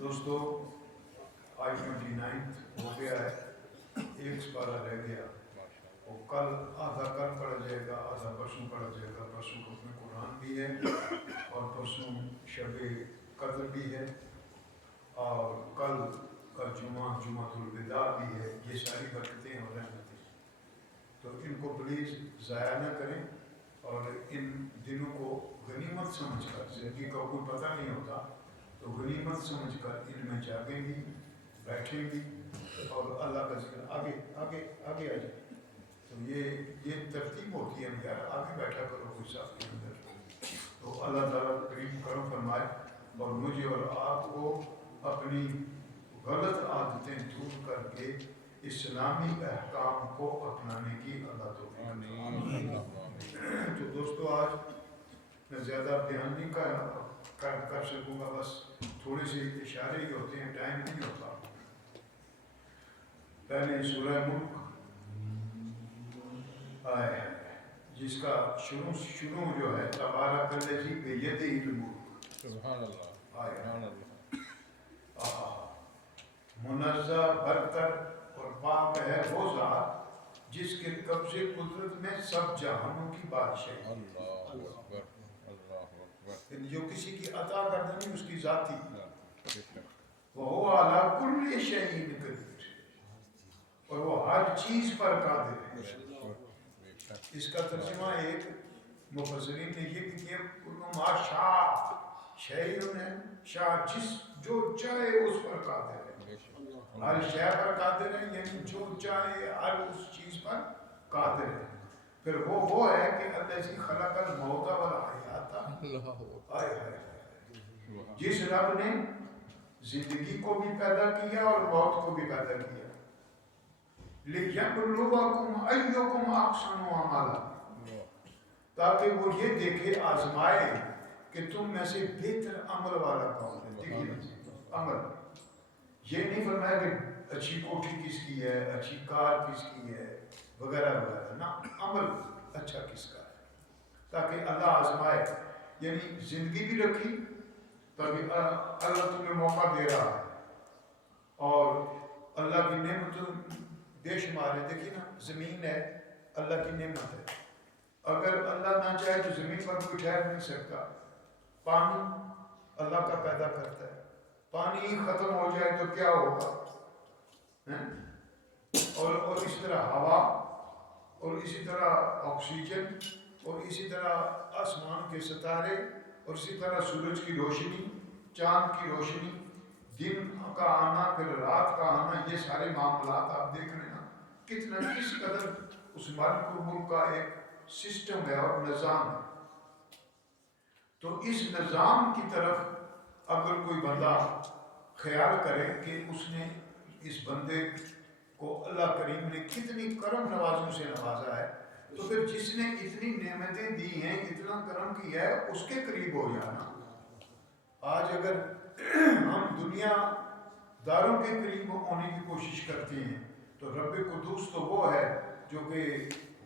دوستو آج 29 ہو گیا ہے، ایک سپارہ رہ گیا، اور کل آدھا کل پڑھا جائے گا، آدھا پرسوں پڑھا جائے گا۔ پرسوں ختم قرآن بھی ہے اور پرسوں شب قدر بھی ہے، اور کل کا جمعۃ الوداع بھی ہے۔ یہ ساری برکتیں اور رحمتیں، تو ان کو پلیز ضائع نہ کریں، اور ان دنوں کو غنیمت سمجھ کر، زندگی کا کوئی پتہ نہیں ہوتا، تو غنیمت سمجھ کر ان میں جاگیں گی، بیٹھیں گی، اور اللہ کا ذکر۔ آگے آگے آگے آ جائیں۔ تو یہ ترتیب ہوتی ہے یار، آگے بیٹھا کرو کوئی صاحب کے اندر۔ تو اللہ تعالیٰ کریم کرم فرمائے، اور مجھے اور آپ کو اپنی غلط عادتیں دور کر کے اسلامی احکام کو اپنانے کی اللہ توفیق عطا۔ تو دوستو آج میں زیادہ بیان نہیں کر سکوں گا، بس تھوڑے سے اشارے ہی ہوتے ہیں، ٹائم نہیں ہوتا۔ پہلے سورہ ملک آیا ہے، جس کا شروع جو ہے تبارک الذی بیدہ الملک، سبحان اللہ، آیا سبحان اللہ، منزہ برتر اور پاک ہے وہ ذات جس کے قبضے قدرت میں سب جہانوں کی بادشاہی ہے۔ اللہ اکبر، اللہ اکبر، جو کسی کی عطا کردہ نہیں، اس کی ذاتی، بے شک، وَهُوَ عَلَىٰ كُلِّ شَيْءٍ قَدِيرٌ، اور وہ ہر چیز پر قادر ہے۔ بے شک، اس کا ترجمہ ایک مفسرین نے یہ بھی کیا، کُلُّ مَا شَاءَ شَیْءٌ ہے، شاء جو چاہے اس پر قادر ہے، بے شک، ہر شے پر قادر ہے، یعنی جو چاہے ہر اس چیز پر قادر ہے۔ پھر وہ ہے کہ الذی خلق الموت والحیات، اللہ ہائے ہائے ہائے، جس رب نے زندگی کو بھی پیدا کیا اور موت کو بھی پیدا کیا، لِيَبْلُوَكُمْ أَيُّكُمْ أَحْسَنُ عَمَلًا، تاکہ وہ یہ دیکھے، آزمائے کہ تم میں سے بہتر عمل والا کون ہے۔ دیکھیے عمل، یہ نہیں فرمایا کہ اچھی کوٹھی کس کی ہے، اچھی کار کس کی ہے، وغیرہ وغیرہ، نہ، عمل اچھا کس کا ہے، تاکہ اللہ آزمائے۔ یعنی زندگی بھی رکھی تاکہ اللہ تمہیں موقع دے رہا ہے، اور اللہ کی نعمت بے شمار ہے۔ دیکھیے نا، زمین ہے، اللہ کی نعمت ہے، اگر اللہ نہ چاہے تو زمین پر کوئی ٹھہر نہیں سکتا۔ پانی اللہ کا پیدا کرتا ہے، پانی ہی ختم ہو جائے تو کیا ہوگا؟ اور اسی طرح ہوا، اور اسی طرح آکسیجن، اور اسی طرح آسمان کے ستارے، اور اسی طرح سورج کی روشنی، چاند کی روشنی، دن کا آنا پھر رات کا آنا، یہ سارے معاملات آپ دیکھ رہے ہیں نا، کتنا کس قدر اس ملک و ملک کا ایک سسٹم ہے اور نظام ہے۔ تو اس نظام کی طرف اگر کوئی بندہ خیال کرے کہ اس نے، اس بندے کو اللہ کریم نے کتنی کرم نوازوں سے نوازا ہے، تو پھر جس نے اتنی نعمتیں دی ہیں، اتنا کرم کیا ہے، اس کے قریب ہو جانا۔ آج اگر ہم دنیا داروں کے قریب ہونے کی کوشش کرتے ہیں، تو رب قدوس تو وہ ہے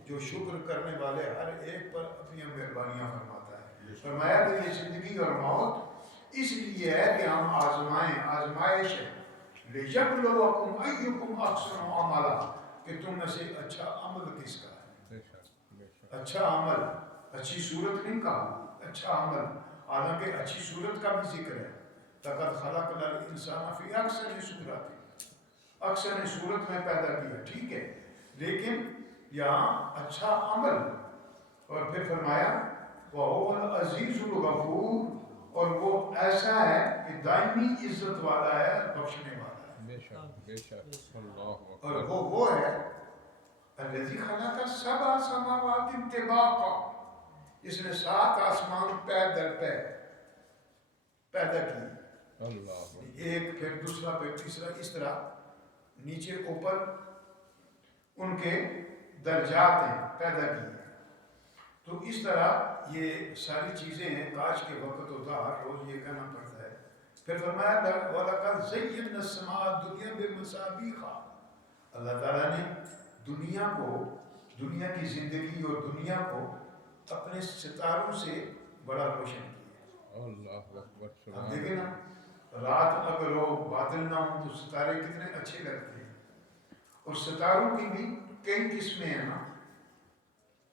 جو شکر کرنے والے ہر ایک پر اپنی مہربانیاں فرماتا ہے۔ فرمایا کہ یہ زندگی اور موت اس لیے ہے کہ ہم آزمائیں، آزمائش ہے، لِيَبْلُوَكُمْ أَيُّكُمْ أَحْسَنُ عَمَلًا، کہ تم میں سے اچھا عمل کس کا ہے۔ اچھا عمل، اچھی صورت نہیں کہا، اچھا عمل، حالانکہ اچھی صورت کا بھی ذکر ہے۔ لَقَدْ خَلَقْنَا الْإِنسَانَ فِي أَحْسَنِ صُورَةٍ، احسن صورت میں پیدا کیا، ٹھیک ہے، لیکن یہاں اچھا عمل۔ اور پھر فرمایا وَهُوَ الْعَزِيزُ الْغَفُورُ، اور وہ ایسا ہے کہ دائمی عزت والا ہے، بخشنے والا ہے۔ بے شک، بے شک، اللہ اور اکبر، وہ ہے الذی خلق سبع سماوات طباقا، اس نے 7 آسمان پے در پے پیدا کی، اللہ اکبر، ایک پھر دوسرا پھر تیسرا، اس طرح نیچے اوپر ان کے درجات ہیں، پیدا کی ہیں۔ تو اس طرح یہ ساری چیزیں ہیں، کاش کے وقت ہوتا ہر روز یہ کہنا پڑتا ہے۔ پھر فرمایا وَلَقَدْ زَيَّنَّا السَّمَاءَ الدُّنْيَا بِمَصَابِيحَ، اللہ تعالیٰ نے دنیا کو، دنیا کی زندگی اور دنیا کو اپنے ستاروں سے بڑا روشن کیا۔ اللہ اکبر، اب دیکھیں نا، رات اگر وہ بادل نہ ہوں تو ستارے کتنے اچھے لگتے ہیں. اور ستاروں کی بھی کئی قسمیں ہیں نا,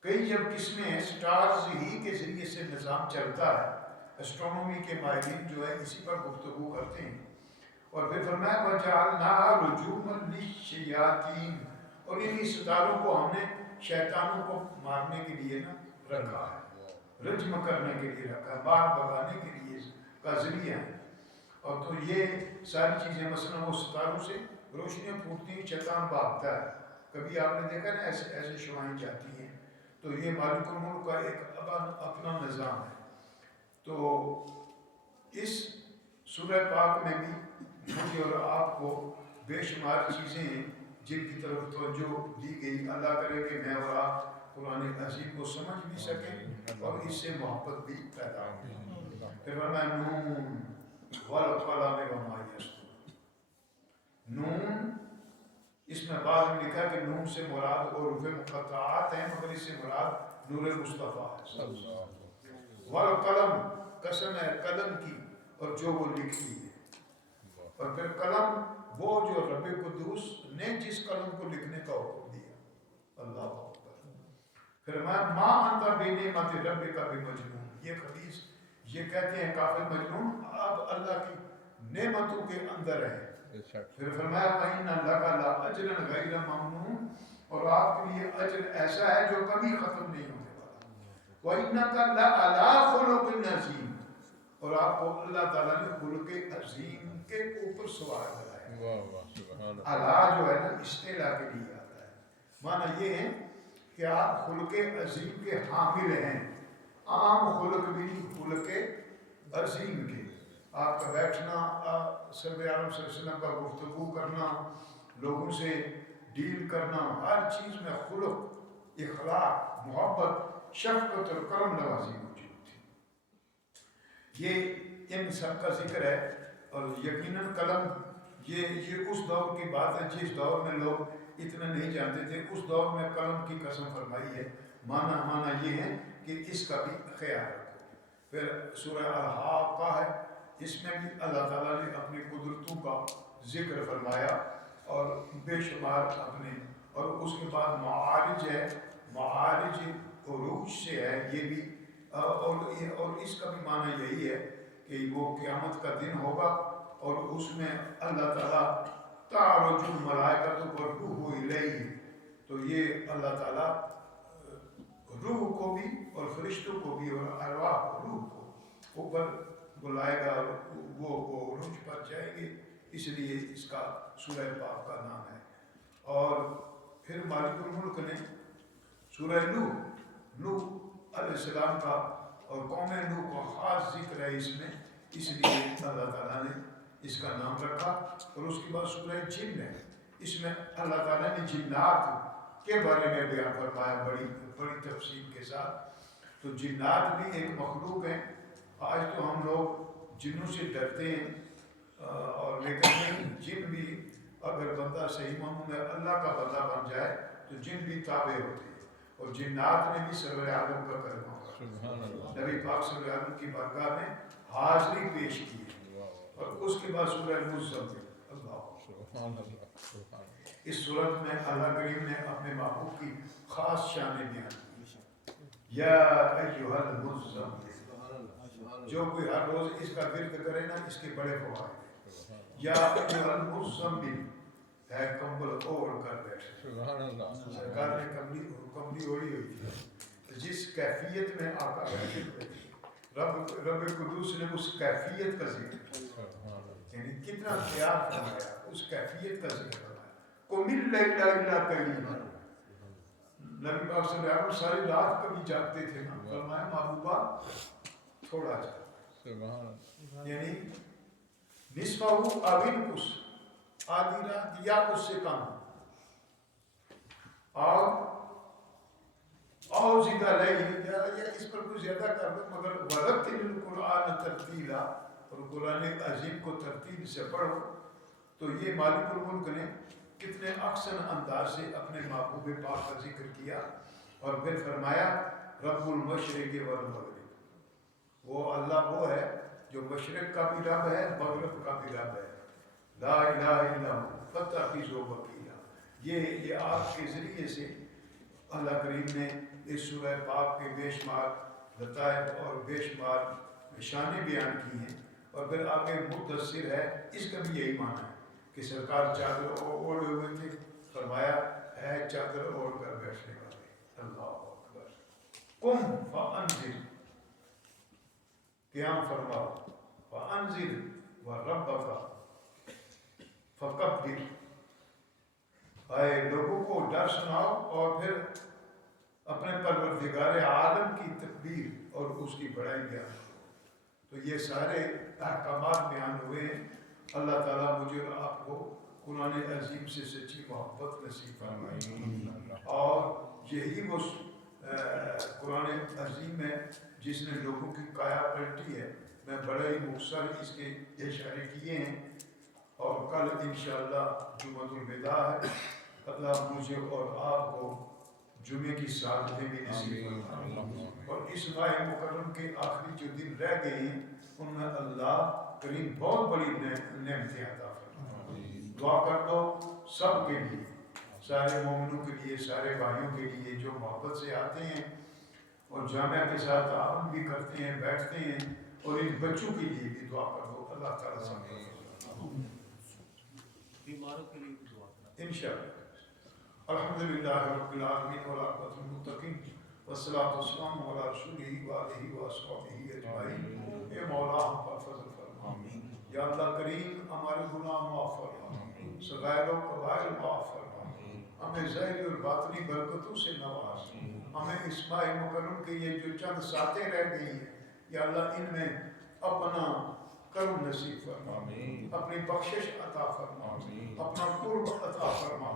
کئی جب قسمیں ہیں, سٹارز ہی کے ذریعے سے نظام چلتا ہے. اسٹرونومی کے ماہرین جو ہے اسی پر گفتگو کرتے ہیں. اور پھر فرمایا وَجَعَلْنَا رُجُومًا لِلشَّيَاطِينِ, اور انہی ستاروں کو ہم نے شیطانوں کو مارنے کے لیے نا رکھا ہے, رجم کرنے کے لیے رکھا ہے, باہر بھگانے کے لیے کا ذریعہ ہے. اور تو یہ ساری چیزیں مثلا وہ ستاروں سے روشنیاں پھوٹتی ہیں, شیطان بھاگتا ہے. کبھی آپ نے دیکھا نا ایسے ایسے شعائیں جاتی ہیں, تو یہ مالک الملک کا ایک اپنا نظام ہے. تو اس سورہ پاک میں بھی مجھے اور آپ کو بے شمار چیزیں ہیں جن کی طرف توجہ دی گئی. اللہ کرے کہ میں اور آپ قرآن عظیم کو سمجھ بھی سکیں اور اس سے محبت بھی پیدا ہو. پھر فرمایا نون والقلم وما یسطرون. نون, اس میں بعد میں لکھا کہ نون سے مراد حروف مقطعات ہیں, مگر اس سے مراد نور مصطفیٰ ہے. والقلم, قسم ہے قلم کی اور جو وہ لکھتی ہے. اور پھر قلم وہ جو رب قدوس نے جس قلم کو لکھنے کا حکم دیا. اللہ اکبر. پھر ما انت بنعمت ربک بمجنون. یہ حدیث یہ کہتے ہیں کافر مجنون اب اللہ کی نعمتوں کے اندر ہے. پھر فرمایا وَإِنَّ لَكَ لَأَجْرًا غَيْرَ مَمْنُونٍ, اور آپ کے لیے اجر ایسا ہے جو کبھی ختم نہیں ہونے والا. وَإِنَّكَ لَعَلَىٰ خُلُقٍ عَظِيمٍ, اور آپ کو اللہ تعالیٰ نے خلق عظیم کے اوپر سوار کرایا. علا جو ہے نا استعلا کے لیے آتا ہے. معنی یہ ہے کہ آپ خلق عظیم کے حامل ہیں, عام خلق بھی خلق عظیم کے. آپ کا بیٹھنا, سرور عالم صلی اللہ علیہ وسلم کا گفتگو کرنا, لوگوں سے ڈیل کرنا, ہر چیز میں خلق, اخلاق, محبت, شفقت اور کرم نوازی موجود تھی. یہ ان سب کا ذکر ہے. اور یقیناً قلم یہ اس دور کی بات ہے جس دور میں لوگ اتنا نہیں جانتے تھے. اس دور میں قلم کی قسم فرمائی ہے. معنی یہ ہے کہ اس کا بھی خیال رکھو. پھر سورہ الحاقہ ہے, اس میں بھی اللہ تعالیٰ نے اپنی قدرتوں کا ذکر فرمایا اور بے شمار اپنے. اور اس کے بعد معارج ہے, معارج عروج سے ہے یہ بھی. اور اس کا بھی معنی یہی ہے کہ وہ قیامت کا دن ہوگا اور اس میں اللہ تعالیٰ تعرج الملائکۃ والروح الیہ, تو یہ اللہ تعالیٰ روح کو بھی اور فرشتوں کو بھی اور ارواح روح کو اوپر بلائے گا, وہ عروج پر جائیں گے. اس لیے اس کا سورہ پاک کا نام ہے. اور پھر مالک الملک نے سورہ نوح علیہ السلام کا اور قوم نوح کا خاص ذکر ہے اس میں, اس لیے اللہ تعالیٰ نے اس کا نام رکھا. اور اس کے بعد سورہ جن ہے, اس میں اللہ تعالیٰ نے جنات کے بارے میں بیان فرمایا بڑی تفصیل کے ساتھ. تو جنات بھی ایک مخلوق ہیں. آج تو ہم لوگ جنوں سے ڈرتے ہیں اور لیکن نہیں, جن بھی اگر بندہ صحیح معنوں میں اللہ کا بندہ بن جائے تو جن بھی تابع ہوتے ہیں. اور جنات نے بھی سرور عالم کا کلمہ پڑھا, نبی پاک صلی اللہ علیہ وسلم کی بارگاہ میں حاضری پیش کی. اور اس کے بعد سورہ المزمل. اس صورت میں اللہ کریم نے اپنے محبوب کی خاص شانیں بیان کی. یا ایھا المزمل, جو کوئی ہر روز اس کا ورد کرے نا اس کے بڑے فوائد ہیں. یا ایھا المزمل, ہے کمبل اوڑھ کر بیٹھے. سرکار نے کمبلی اوڑھی ہوئی تھی. جس کیفیت میں آقا بیٹھے ہوئے رب قدوس نے اس کیفیت کا ذکر کیا, یعنی کتنا پیار فرمایا, اس کیفیت کا ذکر فرمایا. قم اللیل الا قلیلا, نبی پاک صلی اللہ علیہ وسلم ساری رات کبھی جاگتے تھے نا, فرمایا محبوبہ تھوڑا جاگ, یعنی نصفہ او انقص, آدھی رات یا اس سے کم, اور زیادہ نہیں یا اس پر کچھ زیادہ کر دو, مگر ورتل القرآن ترتیلا, اور قرآن عظیم کو ترتیل سے پڑھو. تو یہ مالک الملک نے کتنے احسن انداز سے اپنے محبوب پاک کا ذکر کیا. اور پھر فرمایا رب المشرق والمغرب, وہ اللہ وہ ہے جو مشرق کا بھی رب ہے مغرب کا بھی رب ہے. لا الہ الا ہو فاتخذوہ وکیلا. یہ آپ کے ذریعے سے اللہ کریم نے اس سورہ پاک کے بے شمار لطائف اور بے شمار نشانے بیان کی ہیں. اور پھر آگے مدثر ہے، اس کا بھی یہی معنی ہے کہ سرکار چادر اوڑے ہوئے تھے، فرمایا ہے چادر اوڑھ کر بیٹھنے والے. اللہ اکبر. قم فانذر، قیام فرماؤ. فانذر وربک فکبر، اے لوگوں کو ڈر سناؤ اور پھر اپنے پروردگار عالم کی تکبیر اور اس کی بڑائی بیان کرو. تو یہ سارے احکامات بیان ہوئے ہیں. اللہ تعالیٰ مجھے اور آپ کو قرآن عظیم سے سچی محبت نصیب فرمائے. اور یہی وہ قرآن عظیم ہے جس نے لوگوں کی کایا پلٹی ہے. میں بڑے ہی مختصر اس کے اشارے کیے ہیں. اور کل انشاءاللہ جمعۃ الوداع ہے. اللہ مجھے اور آپ کو جمعے کی سعادتیں بھی نصیب فرمائے. اور اس ماہ مکرم کے آخری جو دن رہ گئے ہیں ان میں اللہ کریم بہت بڑی نعمتیں عطا فرمائے. دعا کر دو سب کے لیے، سارے مومنوں کے لیے، سارے بھائیوں کے لیے جو محبت سے آتے ہیں اور جامعہ کے ساتھ تعاون بھی کرتے ہیں، بیٹھتے ہیں. اور ان بچوں کے لیے بھی دعا کر دو. اللہ تعالیٰ سے بیماروں کے لیے بھی دعا کرنا انشاءاللہ. الحمدللہ رب العالمین والعاقبۃ للمتقین والصلاۃ والسلام علی رسولہ وآلہ وصحبہ اجمعین. اے مولا ہم پر فضل فرما. یا اللہ کریم ہمارے گناہ معاف فرما، صغائر و کبائر معاف فرما. ہمیں ظاہری اور باطنی برکتوں سے نواز. ہمیں اس ماہ مکرم کے یہ جو چند ساتیں رہ گئی ہیں یا اللہ ان میں اپنا کرم نصیب فرما، اپنی بخشش عطا فرما، اپنا قرب عطا فرما.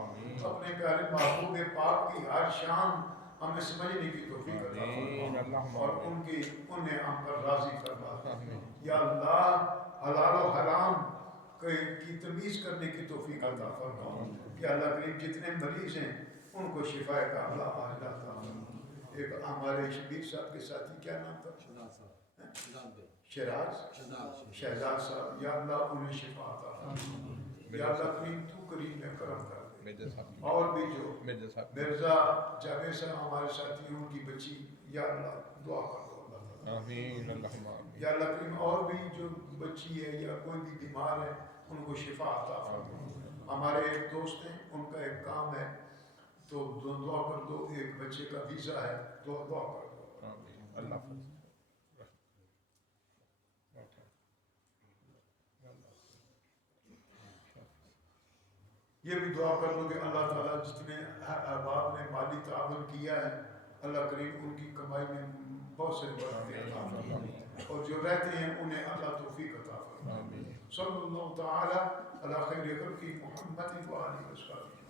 اپنے پیارے محبوب پاک کی ہر شان ہمیں سمجھنے کی توفیق عطا فرما اور انہیں ہم پر راضی فرما. یا اللہ حلال و حرام کی تمیز کرنے کی توفیق عطا فرما. یا اللہ کریم جتنے مریض ہیں ان کو شفا کاملہ عاجلہ عطا فرما. ایک ہمارے شبیر صاحب کے ساتھی کیا نام تھا؟ شہزاد صاحب. یا اللہ انہیں شفا عطا فرما. یا اللہ کریم تو کریم میں کرم کر دے. اور بھی جو مرزا جاوید صاحب ہمارے ساتھی ہیں ان کی بچی، یا اللہ دعا کر دو. اللہ تعالیٰ یا اللہ کریم اور بھی جو بچی ہے یا کوئی بھی بیمار ہے ان کو شفا عطا فرما. ہمارے ایک دوست ہیں ان کا ایک کام ہے تو دعا کر دو. ایک بچے کا ویزا ہے، دعا کر دو. اللہ یہ بھی دعا کر دو کہ اللہ تعالیٰ جتنے احباب نے مالی تعاون کیا ہے اللہ کریم ان کی کمائی میں بہت سے برکتیں عطا فرما اور جو رہتے ہیں انہیں اللہ توفیق عطا فرما. صلی اللہ تعالی علی خیر خلقہ محمد و آلہ وصحبہ.